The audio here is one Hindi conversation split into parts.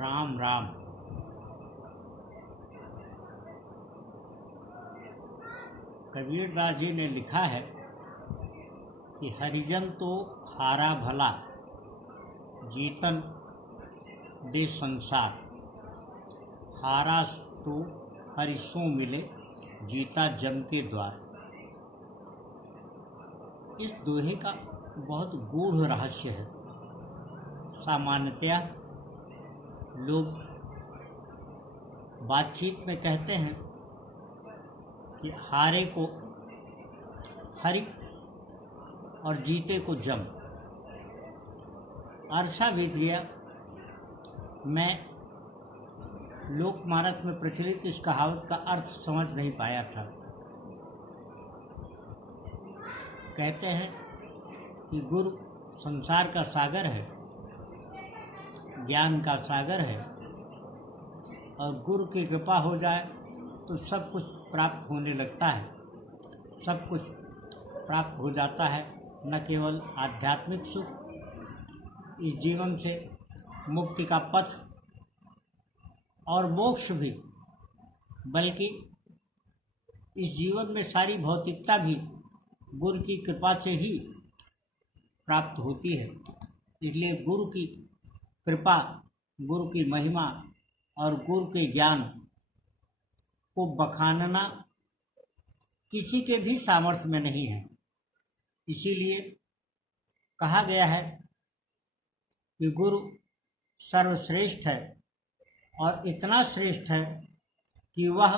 राम राम। कबीरदास जी ने लिखा है कि हरिजन तो हारा भला, जीतन दे संसार। हारा तो हरिसों मिले, जीता जम के द्वार। इस दोहे का बहुत गूढ़ रहस्य है। सामान्यतया लोग बातचीत में कहते हैं कि हारे को हरि और जीते को जम। अरसा बीत गया, मैं लोकमानस में प्रचलित इस कहावत का अर्थ समझ नहीं पाया था। कहते हैं कि गुरु संसार का सागर है, ज्ञान का सागर है, और गुरु की कृपा हो जाए तो सब कुछ प्राप्त होने लगता है, सब कुछ प्राप्त हो जाता है। न केवल आध्यात्मिक सुख, इस जीवन से मुक्ति का पथ और मोक्ष भी, बल्कि इस जीवन में सारी भौतिकता भी गुरु की कृपा से ही प्राप्त होती है। इसलिए गुरु की कृपा, गुरु की महिमा और गुरु के ज्ञान को बखानना किसी के भी सामर्थ्य में नहीं है। इसीलिए कहा गया है कि गुरु सर्वश्रेष्ठ है, और इतना श्रेष्ठ है कि वह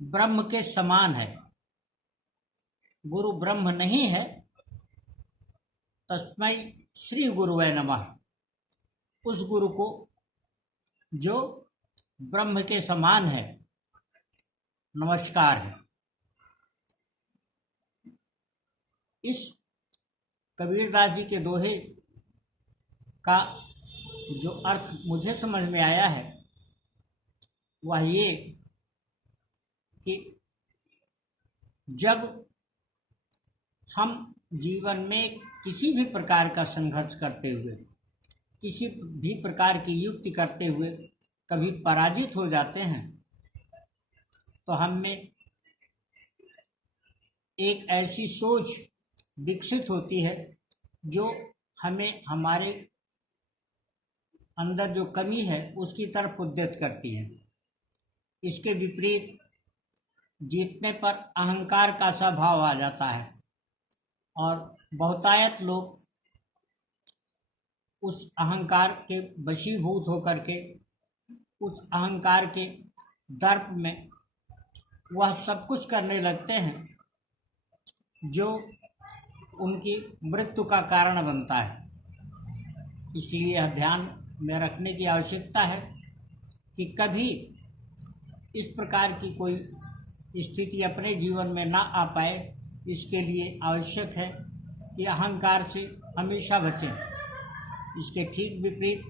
ब्रह्म के समान है। गुरु ब्रह्म नहीं है, तस्मै श्री गुरुवे नमः। उस गुरु को जो ब्रह्म के समान है, नमस्कार है। इस कबीरदास जी के दोहे का जो अर्थ मुझे समझ में आया है वह ये कि जब हम जीवन में किसी भी प्रकार का संघर्ष करते हुए, किसी भी प्रकार की युक्ति करते हुए कभी पराजित हो जाते हैं, तो हम में एक ऐसी सोच विकसित होती है जो हमें हमारे अंदर जो कमी है उसकी तरफ उद्यत करती है। इसके विपरीत जीतने पर अहंकार का सा भाव आ जाता है, और बहुतायत लोग उस अहंकार के वशीभूत होकर के, उस अहंकार के दर्प में वह सब कुछ करने लगते हैं जो उनकी मृत्यु का कारण बनता है। इसलिए यह ध्यान में रखने की आवश्यकता है कि कभी इस प्रकार की कोई स्थिति अपने जीवन में ना आ पाए। इसके लिए आवश्यक है कि अहंकार से हमेशा बचें। इसके ठीक विपरीत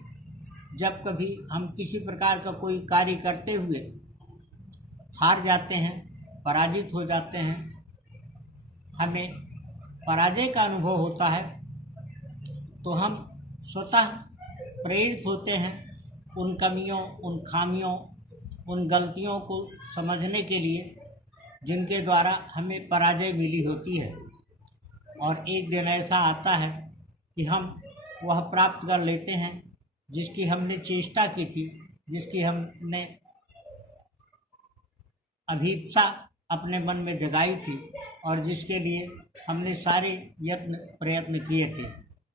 जब कभी हम किसी प्रकार का कोई कार्य करते हुए हार जाते हैं, पराजित हो जाते हैं, हमें पराजय का अनुभव होता है, तो हम स्वतः प्रेरित होते हैं उन कमियों, उन खामियों, उन गलतियों को समझने के लिए जिनके द्वारा हमें पराजय मिली होती है। और एक दिन ऐसा आता है कि हम वह प्राप्त कर लेते हैं जिसकी हमने चेष्टा की थी, जिसकी हमने अभीप्सा अपने मन में जगाई थी, और जिसके लिए हमने सारे यत्न प्रयत्न किए थे।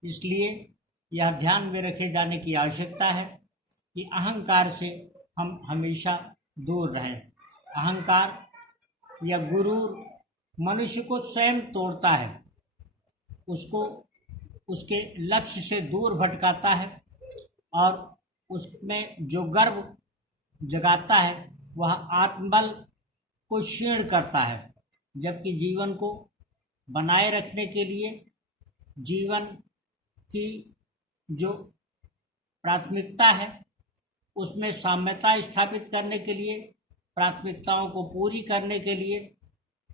इसलिए यह ध्यान में रखे जाने की आवश्यकता है कि अहंकार से हम हमेशा दूर रहें। अहंकार या गुरूर मनुष्य को स्वयं तोड़ता है, उसको उसके लक्ष्य से दूर भटकाता है, और उसमें जो गर्व जगाता है वह आत्मबल को क्षीण करता है। जबकि जीवन को बनाए रखने के लिए, जीवन की जो प्राथमिकता है उसमें साम्यता स्थापित करने के लिए, प्राथमिकताओं को पूरी करने के लिए,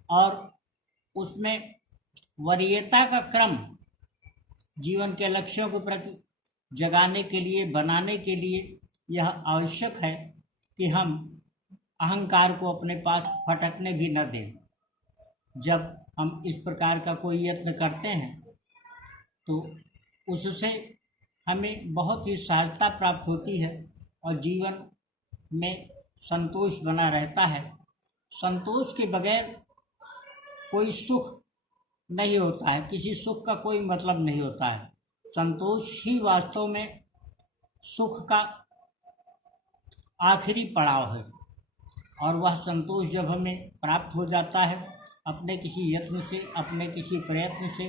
और उसमें वरीयता का क्रम जीवन के लक्ष्यों के प्रति जगाने के लिए, बनाने के लिए यह आवश्यक है कि हम अहंकार को अपने पास फटकने भी न दें। जब हम इस प्रकार का कोई यत्न करते हैं तो उससे हमें बहुत ही सहजता प्राप्त होती है और जीवन में संतोष बना रहता है। संतोष के बगैर कोई सुख नहीं होता है, किसी सुख का कोई मतलब नहीं होता है। संतोष ही वास्तव में सुख का आखिरी पड़ाव है। और वह संतोष जब हमें प्राप्त हो जाता है अपने किसी यत्न से, अपने किसी प्रयत्न से,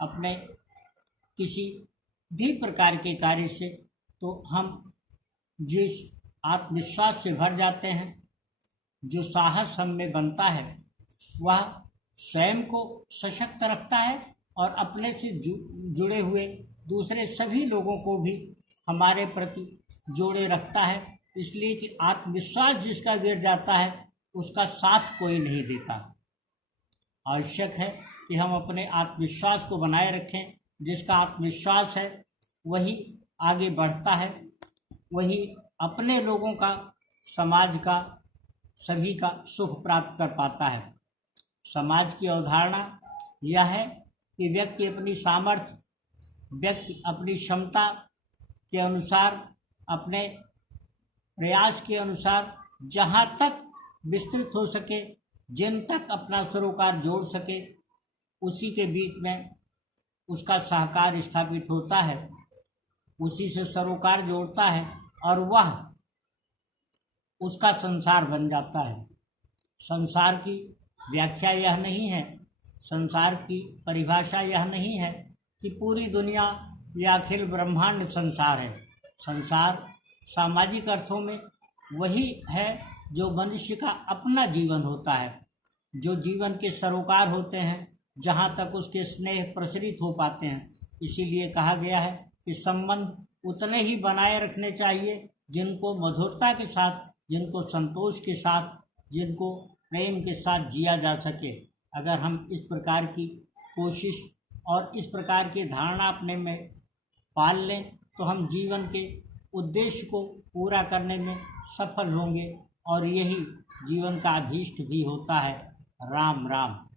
अपने किसी भी प्रकार के कार्य से, तो हम जिस आत्मविश्वास से भर जाते हैं, जो साहस हम में बनता है, वह स्वयं को सशक्त रखता है और अपने से जुड़े हुए दूसरे सभी लोगों को भी हमारे प्रति जोड़े रखता है। इसलिए कि आत्मविश्वास जिसका गिर जाता है उसका साथ कोई नहीं देता। आवश्यक है कि हम अपने आत्मविश्वास को बनाए रखें। जिसका आत्मविश्वास है वही आगे बढ़ता है, वही अपने लोगों का, समाज का, सभी का सुख प्राप्त कर पाता है। समाज की अवधारणा यह है कि व्यक्ति अपनी सामर्थ्य, व्यक्ति अपनी क्षमता के अनुसार, अपने प्रयास के अनुसार जहाँ तक विस्तृत हो सके, जिन तक अपना सरोकार जोड़ सके, उसी के बीच में उसका सहकार स्थापित होता है, उसी से सरोकार जोड़ता है और वह उसका संसार बन जाता है। संसार की व्याख्या यह नहीं है, संसार की परिभाषा यह नहीं है कि पूरी दुनिया या अखिल ब्रह्मांड संसार है। संसार सामाजिक अर्थों में वही है जो मनुष्य का अपना जीवन होता है, जो जीवन के सरोकार होते हैं, जहाँ तक उसके स्नेह प्रसरित हो पाते हैं। इसीलिए कहा गया है कि संबंध उतने ही बनाए रखने चाहिए जिनको मधुरता के साथ, जिनको संतोष के साथ, जिनको प्रेम के साथ जिया जा सके। अगर हम इस प्रकार की कोशिश और इस प्रकार की धारणा अपने में पाल लें तो हम जीवन के उद्देश्य को पूरा करने में सफल होंगे और यही जीवन का अभीष्ट भी होता है। राम राम।